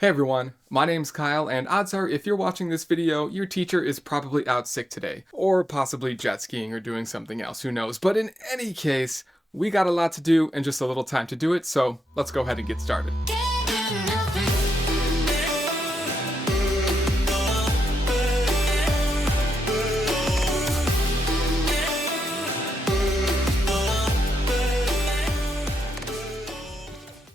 Hey everyone, my name's Kyle, and odds are if you're watching this video, your teacher is probably out sick today, or possibly jet skiing or doing something else, who knows. But in any case, we got a lot to do and just a little time to do it, so let's go ahead and get started.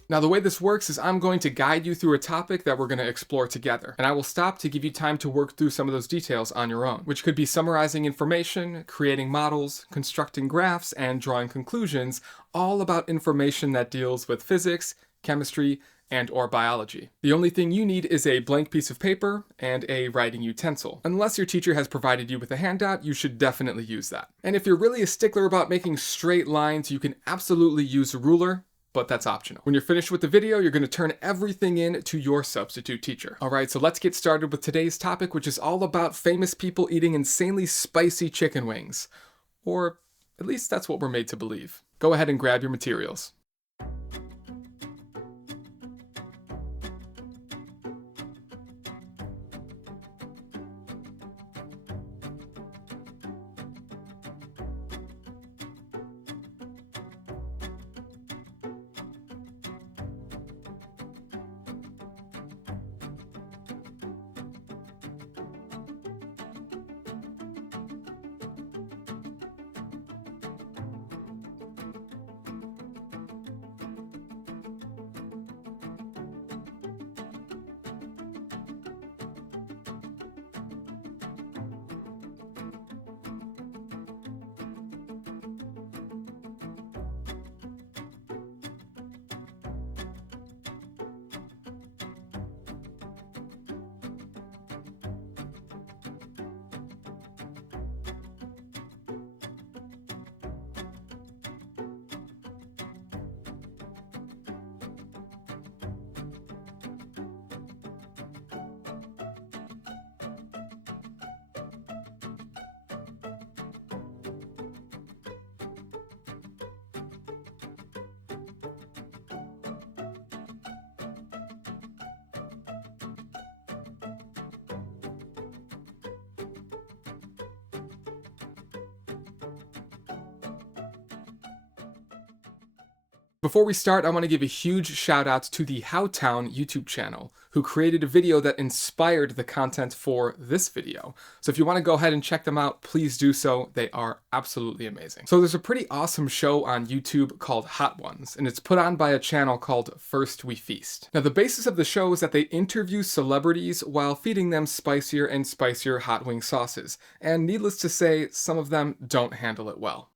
Now the way this works is I'm going to guide you through a topic that we're going to explore together, and I will stop to give you time to work through some of those details on your own, which could be summarizing information, creating models, constructing graphs, and drawing conclusions, all about information that deals with physics, chemistry, and/or biology. The only thing you need is a blank piece of paper and a writing utensil. Unless your teacher has provided you with a handout, you should definitely use that. And if you're really a stickler about making straight lines, you can absolutely use a ruler, but that's optional. When you're finished with the video, you're going to turn everything in to your substitute teacher. Alright, so let's get started with today's topic, which is all about famous people eating insanely spicy chicken wings. Or at least that's what we're made to believe. Go ahead and grab your materials. Before we start, I want to give a huge shout out to the Howtown YouTube channel, who created a video that inspired the content for this video. So if you want to go ahead and check them out, please do so. They are absolutely amazing. So there's a pretty awesome show on YouTube called Hot Ones, and it's put on by a channel called First We Feast. Now the basis of the show is that they interview celebrities while feeding them spicier and spicier hot wing sauces. And needless to say, some of them don't handle it well.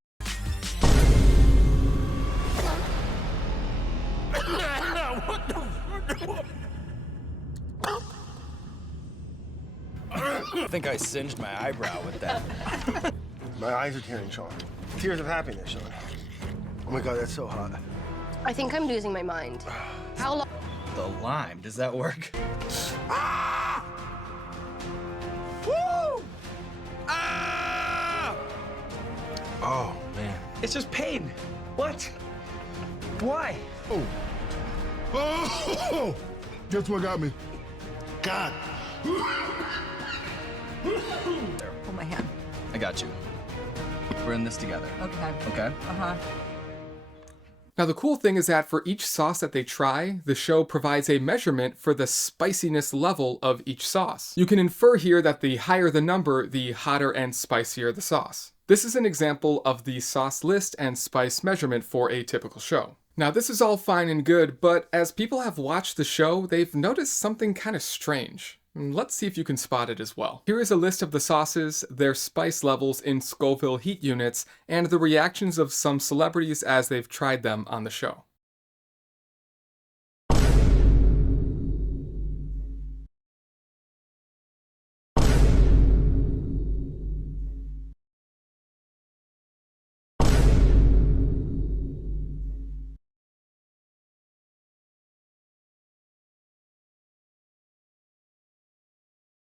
I think I singed my eyebrow with that. My eyes are tearing, Sean. Tears of happiness, Sean. Oh my God, that's so hot. I think I'm losing my mind. How long? The lime, does that work? Ah! Woo! Ah! Oh, man. It's just pain. What? Why? Oh. Oh! Guess what got me? God. Hold my hand. I got you. We're in this together. Okay. Okay? Uh-huh. Now the cool thing is that for each sauce that they try, the show provides a measurement for the spiciness level of each sauce. You can infer here that the higher the number, the hotter and spicier the sauce. This is an example of the sauce list and spice measurement for a typical show. Now this is all fine and good, but as people have watched the show, they've noticed something kind of strange. Let's see if you can spot it as well. Here is a list of the sauces, their spice levels in Scoville heat units, and the reactions of some celebrities as they've tried them on the show.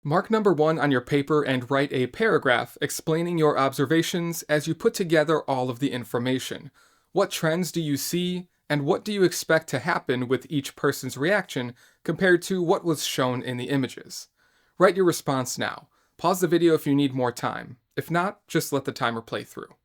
Mark number 1 on your paper and write a paragraph explaining your observations as you put together all of the information. What trends do you see, And what do you expect to happen with each person's reaction compared to what was shown in the images? Write your response now. Pause the video if you need more time. If not, just let the timer play through.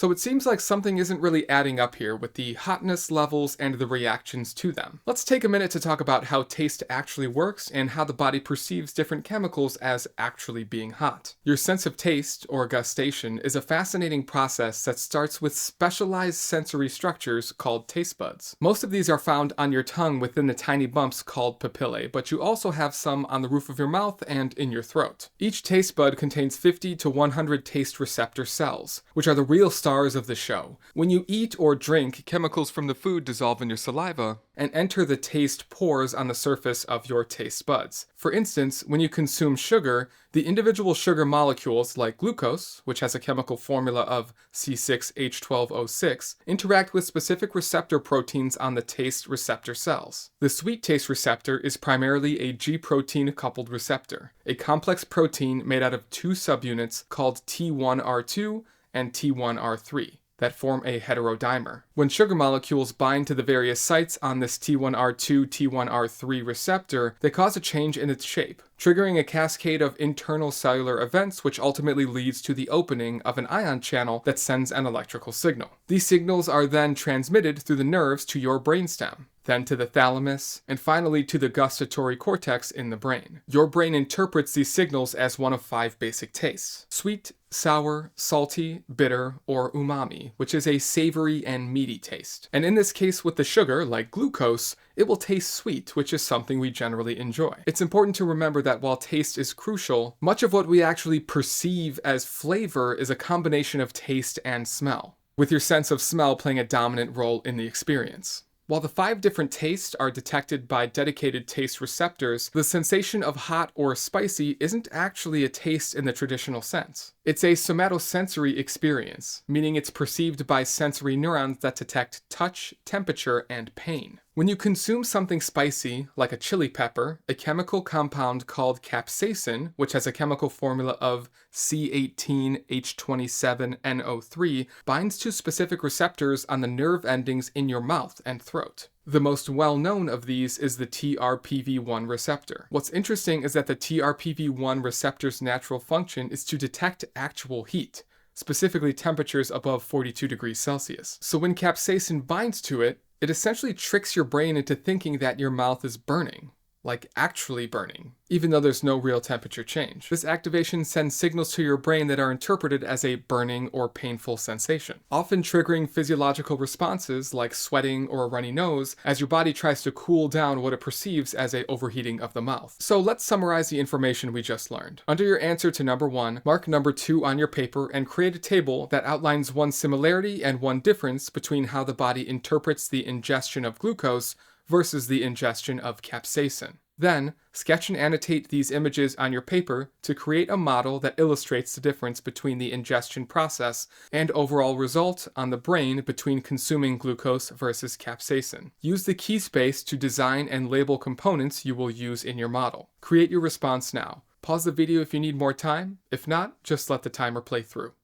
So it seems like something isn't really adding up here with the hotness levels and the reactions to them. Let's take a minute to talk about how taste actually works and how the body perceives different chemicals as actually being hot. Your sense of taste, or gustation, is a fascinating process that starts with specialized sensory structures called taste buds. Most of these are found on your tongue within the tiny bumps called papillae, but you also have some on the roof of your mouth and in your throat. Each taste bud contains 50 to 100 taste receptor cells, which are the real stars stars of the show. When you eat or drink, chemicals from the food dissolve in your saliva and enter the taste pores on the surface of your taste buds. For instance, when you consume sugar, the individual sugar molecules, like glucose, which has a chemical formula of C6H12O6, interact with specific receptor proteins on the taste receptor cells. The sweet taste receptor is primarily a G protein coupled receptor, a complex protein made out of two subunits called T1R2 and T1R3 that form a heterodimer. When sugar molecules bind to the various sites on this T1R2, T1R3 receptor, they cause a change in its shape, triggering a cascade of internal cellular events which ultimately leads to the opening of an ion channel that sends an electrical signal. These signals are then transmitted through the nerves to your brainstem, then to the thalamus, and finally to the gustatory cortex in the brain. Your brain interprets these signals as one of 5 basic tastes: sweet, sour, salty, bitter, or umami, which is a savory and meaty taste. And in this case with the sugar, like glucose, it will taste sweet, which is something we generally enjoy. It's important to remember that while taste is crucial, much of what we actually perceive as flavor is a combination of taste and smell, with your sense of smell playing a dominant role in the experience. While the 5 different tastes are detected by dedicated taste receptors, the sensation of hot or spicy isn't actually a taste in the traditional sense. It's a somatosensory experience, meaning it's perceived by sensory neurons that detect touch, temperature, and pain. When you consume something spicy, like a chili pepper, a chemical compound called capsaicin, which has a chemical formula of C18H27NO3, binds to specific receptors on the nerve endings in your mouth and throat. The most well-known of these is the TRPV1 receptor. What's interesting is that the TRPV1 receptor's natural function is to detect actual heat, specifically temperatures above 42 degrees Celsius. So when capsaicin binds to it, it essentially tricks your brain into thinking that your mouth is burning, like actually burning, even though there's no real temperature change. This activation sends signals to your brain that are interpreted as a burning or painful sensation, often triggering physiological responses like sweating or a runny nose as your body tries to cool down what it perceives as an overheating of the mouth. So let's summarize the information we just learned. Under your answer to number 1, mark number 2 on your paper and create a table that outlines one similarity and one difference between how the body interprets the ingestion of glucose versus the ingestion of capsaicin. Then, sketch and annotate these images on your paper to create a model that illustrates the difference between the ingestion process and overall result on the brain between consuming glucose versus capsaicin. Use the key space to design and label components you will use in your model. Create your response now. Pause the video if you need more time. If not, just let the timer play through.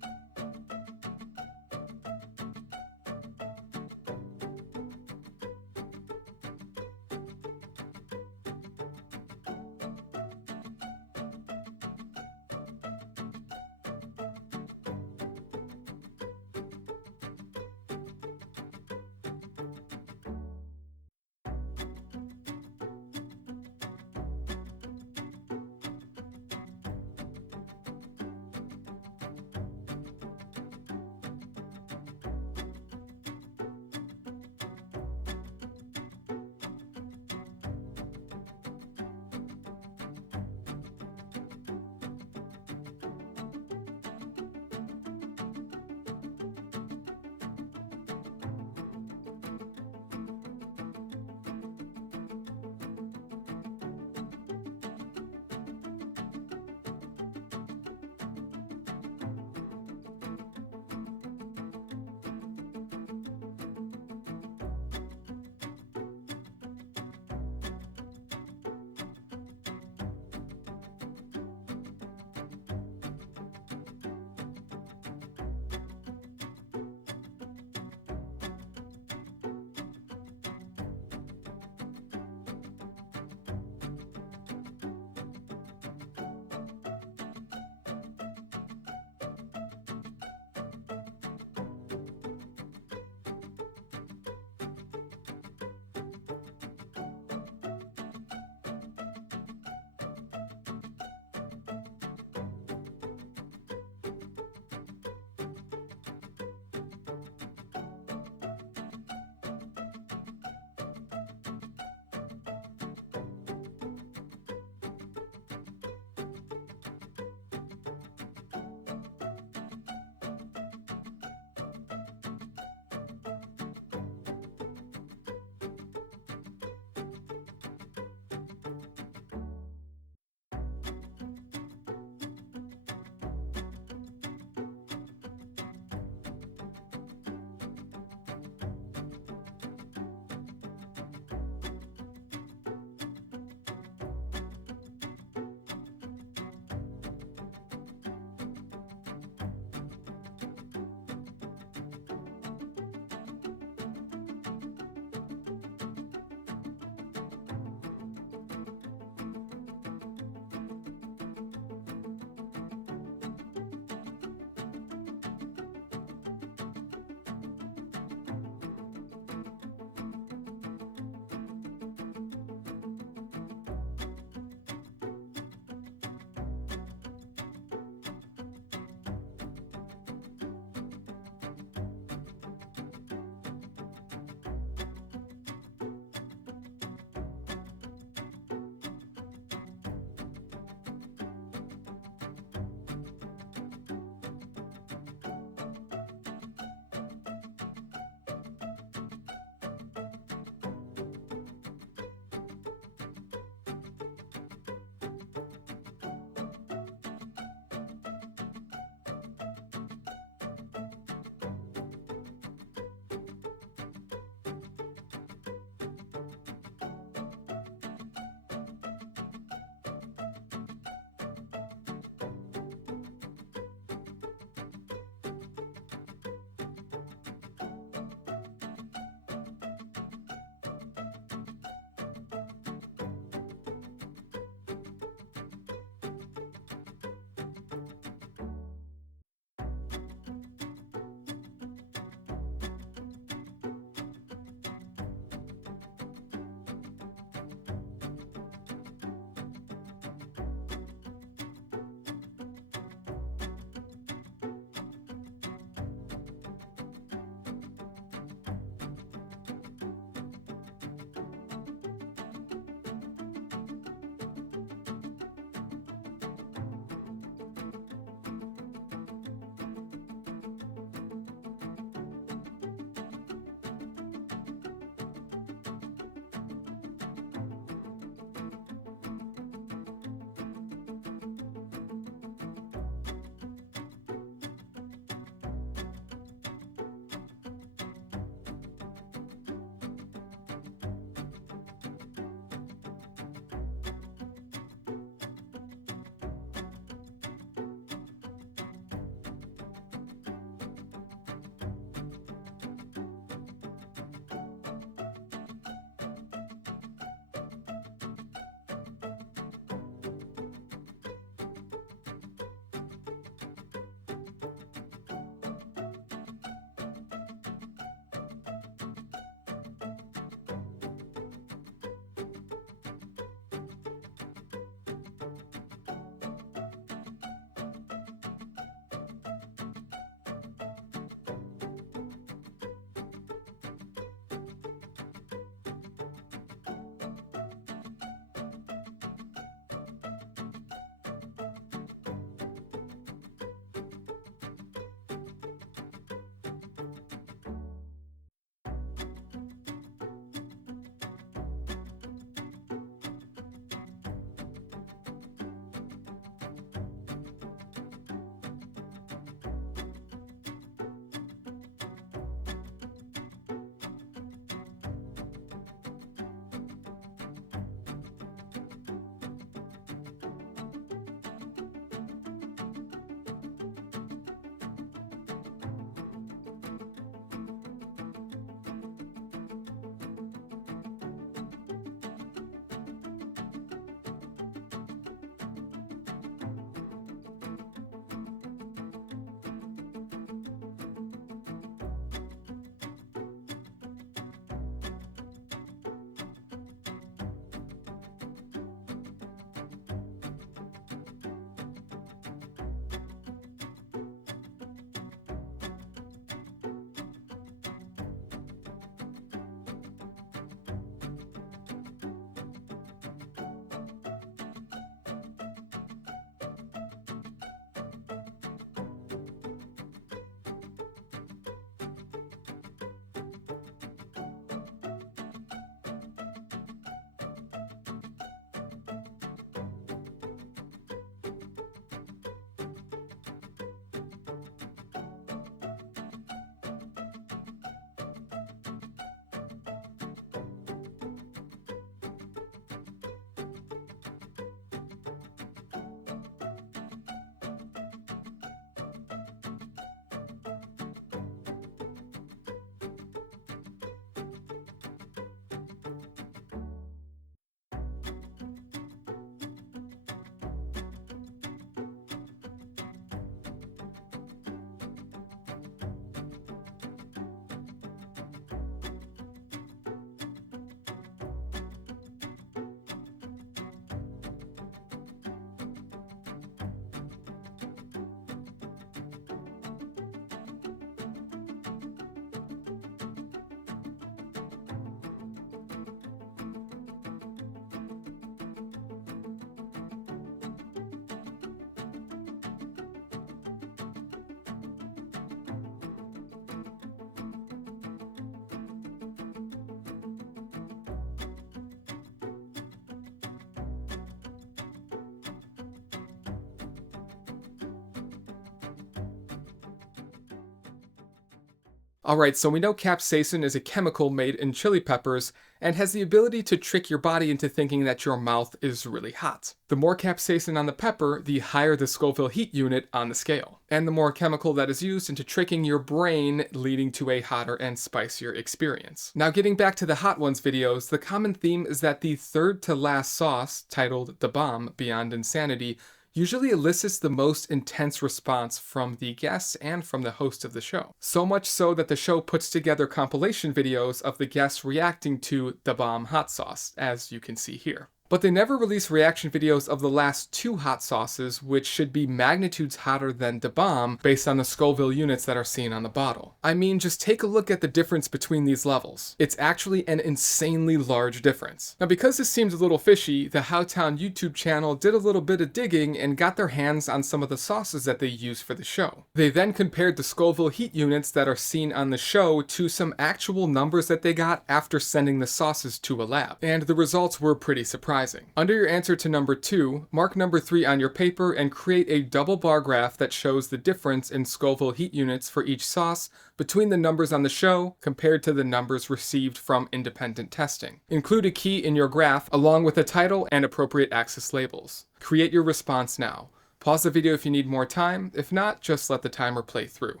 Alright, so we know capsaicin is a chemical made in chili peppers and has the ability to trick your body into thinking that your mouth is really hot. The more capsaicin on the pepper, the higher the Scoville heat unit on the scale, and the more chemical that is used into tricking your brain, leading to a hotter and spicier experience. Now getting back to the Hot Ones videos, the common theme is that the third to last sauce, titled The Bomb Beyond Insanity, usually elicits the most intense response from the guests and from the host of the show. So much so that the show puts together compilation videos of the guests reacting to the bomb hot sauce, as you can see here. But they never release reaction videos of the last 2 hot sauces, which should be magnitudes hotter than Da Bomb based on the Scoville units that are seen on the bottle. I mean, just take a look at the difference between these levels. It's actually an insanely large difference. Now, because this seems a little fishy, the Howtown YouTube channel did a little bit of digging and got their hands on some of the sauces that they use for the show. They then compared the Scoville heat units that are seen on the show to some actual numbers that they got after sending the sauces to a lab. And the results were pretty surprising. Under your answer to number 2, mark number 3 on your paper and create a double bar graph that shows the difference in Scoville heat units for each sauce between the numbers on the show compared to the numbers received from independent testing. Include a key in your graph along with a title and appropriate axis labels. Create your response now. Pause the video if you need more time. If not, just let the timer play through.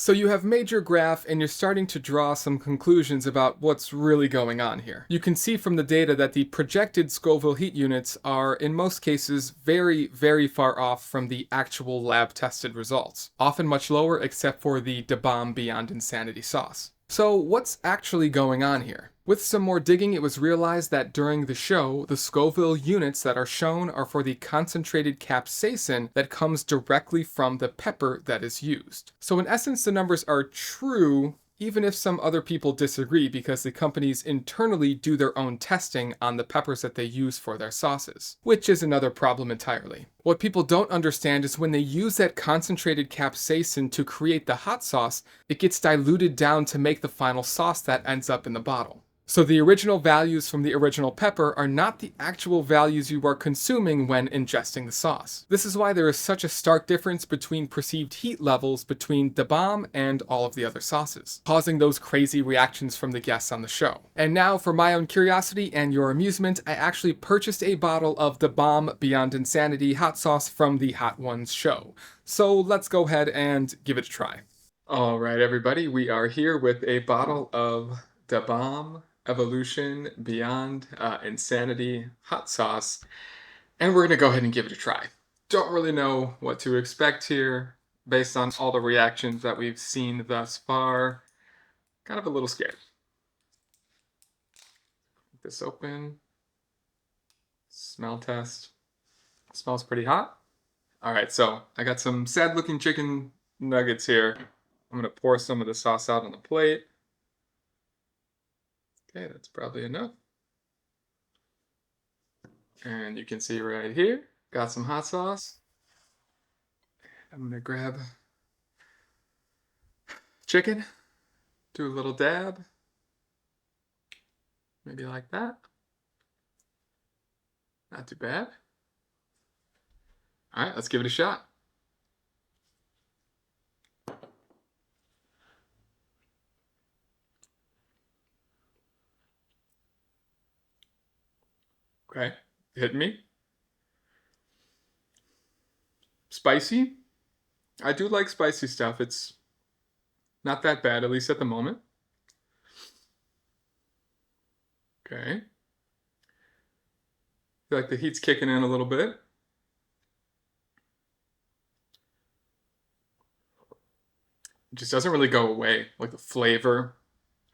So you have made your graph and you're starting to draw some conclusions about what's really going on here. You can see from the data that the projected Scoville heat units are, in most cases, very, very far off from the actual lab-tested results. Often much lower except for the Da Bomb Beyond Insanity sauce. So what's actually going on here? With some more digging, it was realized that during the show, the Scoville units that are shown are for the concentrated capsaicin that comes directly from the pepper that is used. So in essence, the numbers are true, even if some other people disagree, because the companies internally do their own testing on the peppers that they use for their sauces, which is another problem entirely. What people don't understand is when they use that concentrated capsaicin to create the hot sauce, it gets diluted down to make the final sauce that ends up in the bottle. So the original values from the original pepper are not the actual values you are consuming when ingesting the sauce. This is why there is such a stark difference between perceived heat levels between Da Bomb and all of the other sauces, causing those crazy reactions from the guests on the show. And now, for my own curiosity and your amusement, I actually purchased a bottle of Da Bomb Beyond Insanity hot sauce from the Hot Ones show. So let's go ahead and give it a try. All right, everybody, we are here with a bottle of Da Bomb Evolution Beyond Insanity hot sauce, and we're gonna go ahead and give it a try. Don't really know what to expect here based on all the reactions that we've seen thus far. Kind of a little scared. Get this open. Smell test. Smells pretty hot. All right, so I got some sad looking chicken nuggets here. I'm gonna pour some of the sauce out on the plate. Okay, that's probably enough. And you can see right here, got some hot sauce. I'm gonna grab chicken, do a little dab, maybe like that. Not too bad. All right, let's give it a shot. Okay, hit me. Spicy. I do like spicy stuff. It's not that bad, at least at the moment. Okay. Feel like the heat's kicking in a little bit. It just doesn't really go away, like the flavor,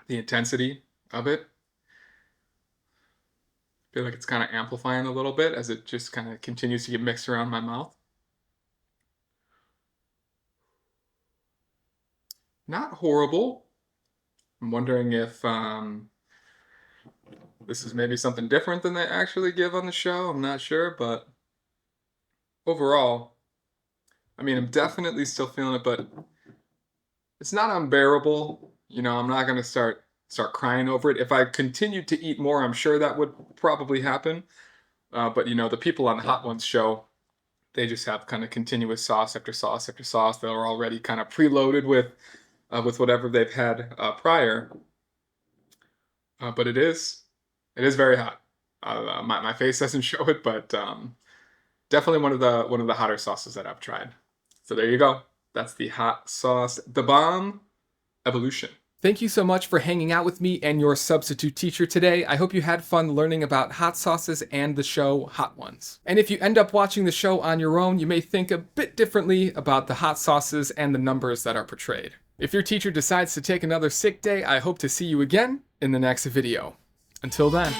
the intensity of it. Feel like it's kind of amplifying a little bit as it just kind of continues to get mixed around my mouth. Not horrible. I'm wondering if this is maybe something different than they actually give on the show. I'm not sure, but overall, I mean, I'm definitely still feeling it, but it's not unbearable. You know, I'm not going to start crying over it. If I continued to eat more, I'm sure that would probably happen. But you know, the people on the Hot Ones show, they just have kind of continuous sauce after sauce after sauce. They're already kind of preloaded with whatever they've had prior. But it is very hot. My face doesn't show it, but definitely one of the hotter sauces that I've tried. So there you go. That's the hot sauce, Da Bomb Evolution. Thank you so much for hanging out with me and your substitute teacher today. I hope you had fun learning about hot sauces and the show Hot Ones. And if you end up watching the show on your own, you may think a bit differently about the hot sauces and the numbers that are portrayed. If your teacher decides to take another sick day, I hope to see you again in the next video. Until then.